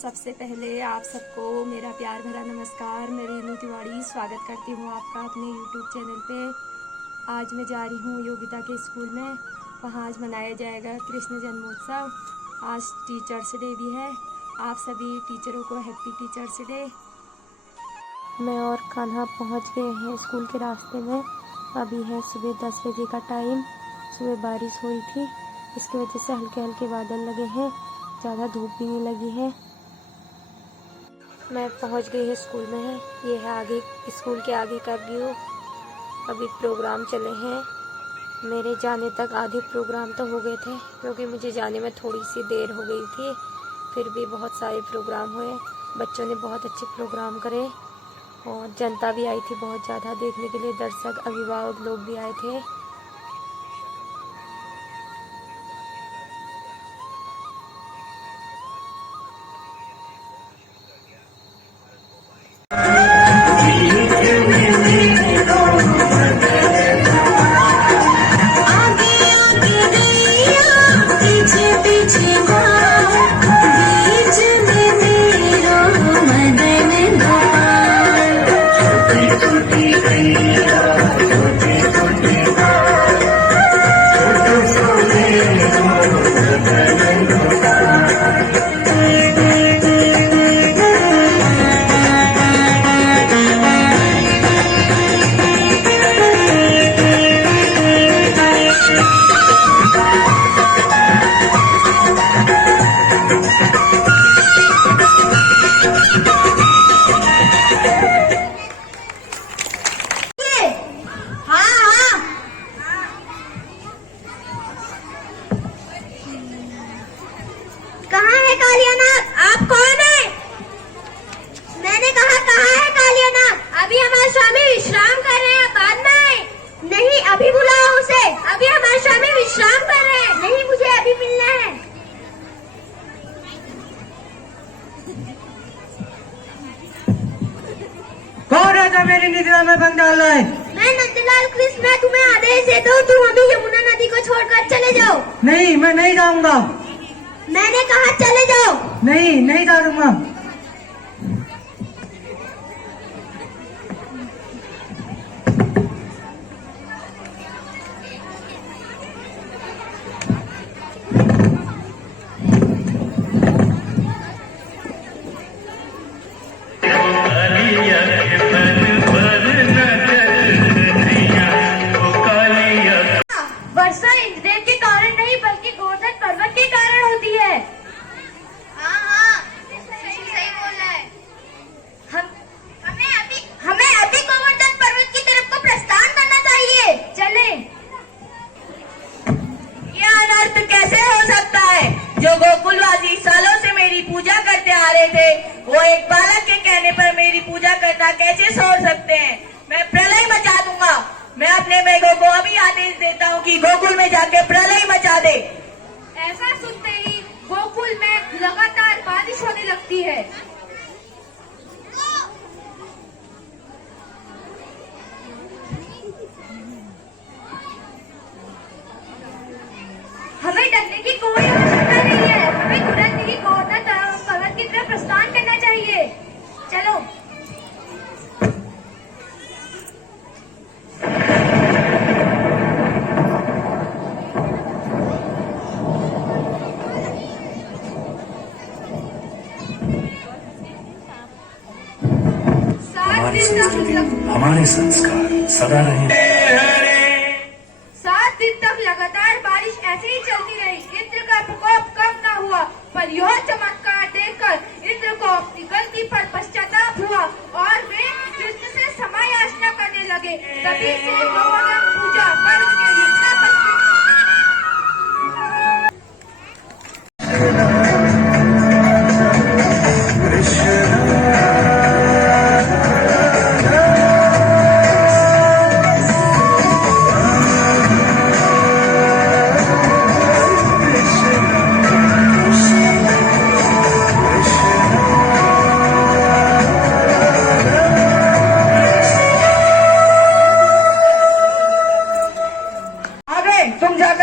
सबसे पहले आप सबको मेरा प्यार भरा नमस्कार। मैं रीनू तिवारी स्वागत करती हूँ आपका अपने यूट्यूब चैनल पे। आज मैं जा रही हूँ योगिता के स्कूल में। वहाँ आज मनाया जाएगा कृष्ण जन्मोत्सव। आज टीचर्स डे भी है। आप सभी टीचरों को हैप्पी टीचर्स डे। मैं और कान्हा पहुँच गए हैं स्कूल के रास्ते में। अभी है सुबह 10 बजे का टाइम। सुबह बारिश हुई थी, इसकी वजह से हल्के हल्के बादल लगे हैं, ज़्यादा धूप भी नहीं लगी है। मैं पहुंच गई है स्कूल में है। ये है आगे स्कूल के आगे का व्यू। अभी प्रोग्राम चले हैं। मेरे जाने तक आधे प्रोग्राम तो हो गए थे, क्योंकि मुझे जाने में थोड़ी सी देर हो गई थी। फिर भी बहुत सारे प्रोग्राम हुए। बच्चों ने बहुत अच्छे प्रोग्राम करे और जनता भी आई थी बहुत ज़्यादा देखने के लिए। दर्शक अभिभावक लोग भी आए थे। अभी बुलाओ उसे। अभी हमारे स्वामी विश्राम कर रहे हैं। नहीं, मुझे अभी मिलना है। कौन है जो मेरी निद्रा में बंद डाल रहा है? मैं नंदलाल कृष्ण। मैं तुम्हें आदेश देता हूँ, तुम अभी यमुना नदी को छोड़कर चले जाओ। नहीं, मैं नहीं जाऊंगा। मैंने कहा चले जाओ। नहीं, नहीं जाऊंगा। वर्षा इंद्रदेव के कारण नहीं, बल्कि गोवर्धन पर्वत के कारण होती है। हाँ, सही बोल रहा है। हमें अभी गोवर्धन पर्वत की तरफ को प्रस्थान करना चाहिए। चलें। यह अनर्थ कैसे हो सकता है? जो गोकुलवासी सालों से मेरी पूजा करते आ रहे थे, वो एक बालक के कहने पर मेरी पूजा करना कैसे छोड़ सकते हैं? मैं प्रलय मचा दूंगा। मैं अपने मेघों को अभी आदेश देता हूँ कि गोकुल में जाके प्रलय मचा दे। ऐसा सुनते ही गोकुल में लगातार बारिश होने लगती है। हमें डरने की कोई आवश्यकता नहीं है। हमें तुरंत ही गोवर्धन पर्वत की तरफ प्रस्थान करना चाहिए। चलो। हमारे संस्कार सदा रहे। 7 दिन तक लगातार बारिश ऐसे ही चलती रही। इंद्र का प्रकोप कम न हुआ, पर यह चमत्कार देखकर इंद्र को अपनी गलती पर पश्चाताप हुआ और वे कृष्ण से क्षमा याचना करने लगे। तभी से गोवर्धन पूजा पर्व के लिए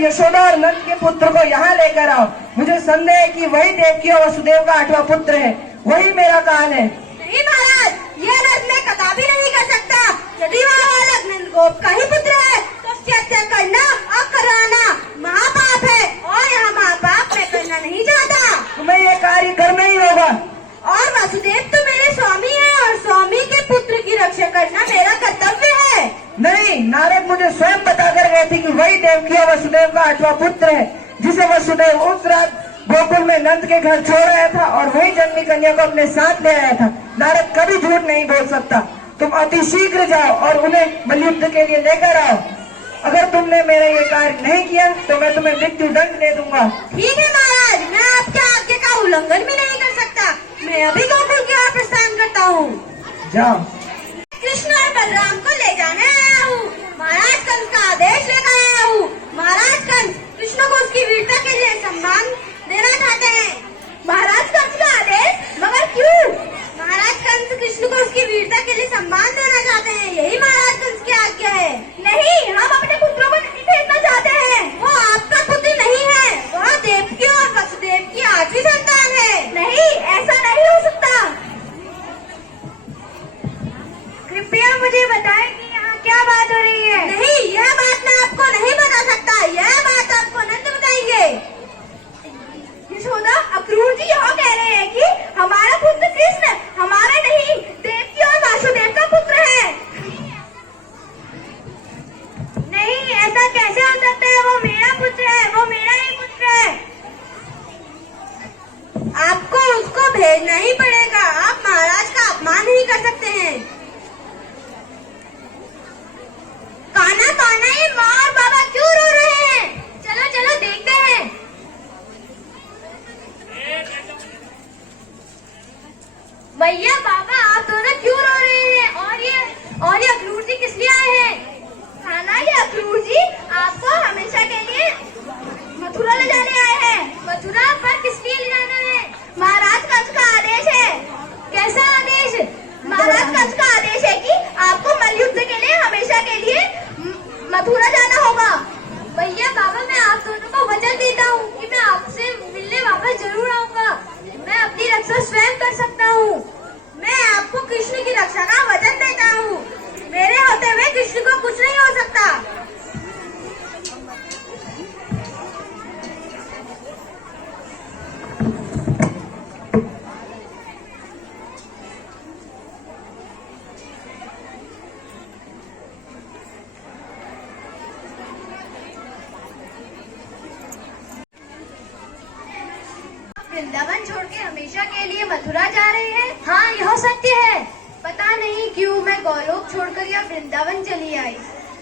यशोदा और नंद के पुत्र को यहाँ लेकर आओ। मुझे संदेह है कि देवकी और वसुदेव का 8वां पुत्र है, वही मेरा काल है। नहीं महाराज, ये नंद मैं कदापि नहीं कर सकता। यदि वह बालक नंदगोप का ही पुत्र है तो उसकी हत्या करना और कराना महापाप है, और यह महापाप मैं करना नहीं चाहता। तुम्हें ये कार्य करना ही होगा। और वसुदेव तो मेरे स्वामी है, और स्वामी के पुत्र की रक्षा करना मेरा कर्तव्य है। नहीं, नारद मुझे स्वयं बताकर गए थे कि वही देवकी और वसुदेव का 8वां पुत्र है, जिसे वसुदेव उस रात गोकुल में नंद के घर छोड़ आया था और वही जन्मी कन्या को अपने साथ ले आया था। नारद कभी झूठ नहीं बोल सकता। तुम अति शीघ्र जाओ और उन्हें मल्लयुद्ध के लिए लेकर आओ। अगर तुमने मेरा ये कार्य नहीं किया तो मैं तुम्हें मृत्यु दंड दे दूंगा। ठीक है महाराज, मैं आपके आज्ञा का उल्लंघन भी नहीं कर सकता। मैं अभी गोकुल की ओर प्रस्थान करता हूँ। जाओ। कृष्ण और बलराम को ले जाने आया हूँ। महाराज कंस का आदेश लेकर आया हूँ। महाराज कंस कृष्ण को उसकी वीरता के लिए सम्मान देना चाहते हैं। महाराज कंस का आदेश? मगर क्यों? महाराज कंस कृष्ण को उसकी वीरता के लिए सम्मान देना चाहते हैं, यही महाराज कंस की आज्ञा है। नहीं, हम अपने पुत्रों को नहीं भेजना चाहते हैं। वो आपका पुत्र नहीं है, वह देवकी और वसुदेव की 8वीं संतान है। नहीं, ऐसा नहीं हो सकता। कृपया मुझे बताएं कि यहाँ क्या बात हो रही है। नहीं, यह बात मैं आपको नहीं बता सकता। यह बात आपको नंद बताएंगे। यशोदा, अक्रूर जी यह कह रहे हैं कि हमारा पुत्र कृष्ण हमारा नहीं, देवकी और वासुदेव का पुत्र है। नहीं, ऐसा कैसे हो सकता है? वो मेरा पुत्र है, वो मेरा ही पुत्र है। आपको उसको भेजना ही पड़ेगा। आप महाराज का अपमान नहीं कर सकते हैं। कान्हा कान्हा, ये माँ और बाबा क्यों रो रहे हैं? चलो चलो देखते हैं। भैया बाबा, आप दोनों क्यों रो रहे हैं? और ये अक्रूर जी किस लिए आए हैं? खाना, ये अक्रूर जी आपको हमेशा के लिए मथुरा ले जाने आए हैं। मथुरा पर किस लिए ले जाना है? महाराज कंस का आदेश है। कैसा आदेश? महाराज कंस का आदेश है कि आपको मल्लयुद्ध के लिए हमेशा के लिए मथुरा जाना होगा। भैया बाबा, मैं आप दोनों को वचन देता हूँ कि मैं आपसे मिलने वापस जरूर आऊंगा। मैं अपनी रक्षा स्वयं कर सकता हूँ। मैं आपको कृष्ण की रक्षा का वचन देता हूँ। मेरे होते हुए कृष्ण को कुछ नहीं हो सकता। वृंदावन छोड़ के हमेशा के लिए मथुरा जा रहे हैं? हाँ, यह सत्य है। पता नहीं क्यों मैं गौलोक छोड़कर यह वृंदावन चली आई।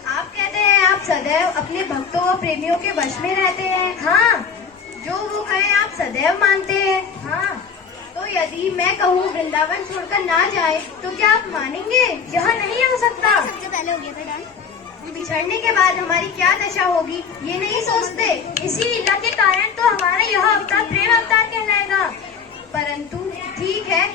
आप कहते हैं आप सदैव अपने भक्तों और प्रेमियों के वश में रहते हैं। हाँ, जो वो कहे आप सदैव मानते हैं। हाँ, तो यदि मैं कहूँ वृंदावन छोड़कर ना जाए तो क्या आप मानेंगे? यह नहीं हो सकता। सबसे पहले हो गया था डांस। बिछड़ने के बाद हमारी क्या दशा होगी, ये नहीं सोचते। इसी लीला के कारण तो हमारा यह अवतार प्रेम अवतार कहलाएगा। परंतु ठीक है,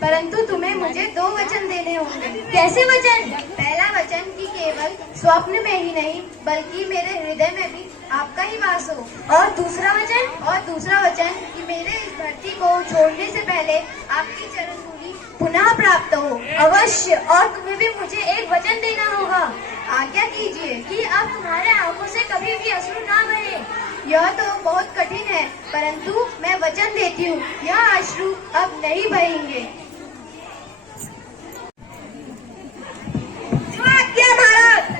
परंतु तुम्हें मुझे 2 वचन देने होंगे। कैसे वचन? पहला वचन कि केवल स्वप्न में ही नहीं बल्कि मेरे हृदय में भी आपका ही वास हो। और दूसरा वचन? और दूसरा वचन कि मेरे इस धरती को छोड़ने से पहले आपकी चरण धूलि पुनः प्राप्त हो। अवश्य। और तुम्हें भी मुझे एक वचन देना होगा। आज्ञा कीजिए कि अब तुम्हारे आंखों से कभी भी अश्रु ना बहे। यह तो बहुत कठिन है, परंतु मैं वचन देती हूँ यह अश्रु अब नहीं बहेंगे। आज्ञा महाराज।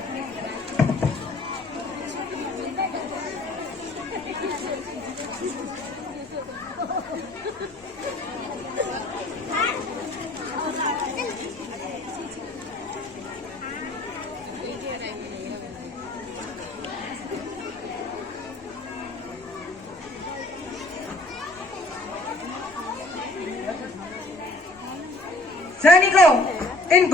सैनिकों, इन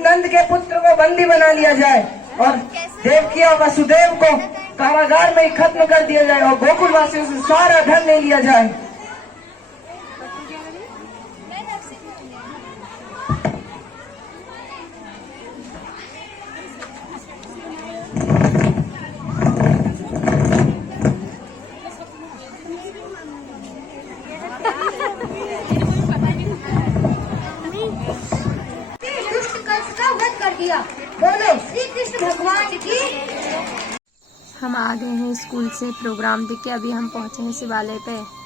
नंद के पुत्र को बंदी बना लिया जाए और देवकी और वसुदेव को कारागार में ही खत्म कर दिया जाए और गोकुल वासियों से सारा धन ले लिया जाए। दुष्ट कंस का वध कर दिया। बोलो श्री कृष्ण भगवान की। हम आ गए हैं स्कूल से, प्रोग्राम देख के अभी हम पहुंचे हैं शिवालय पे।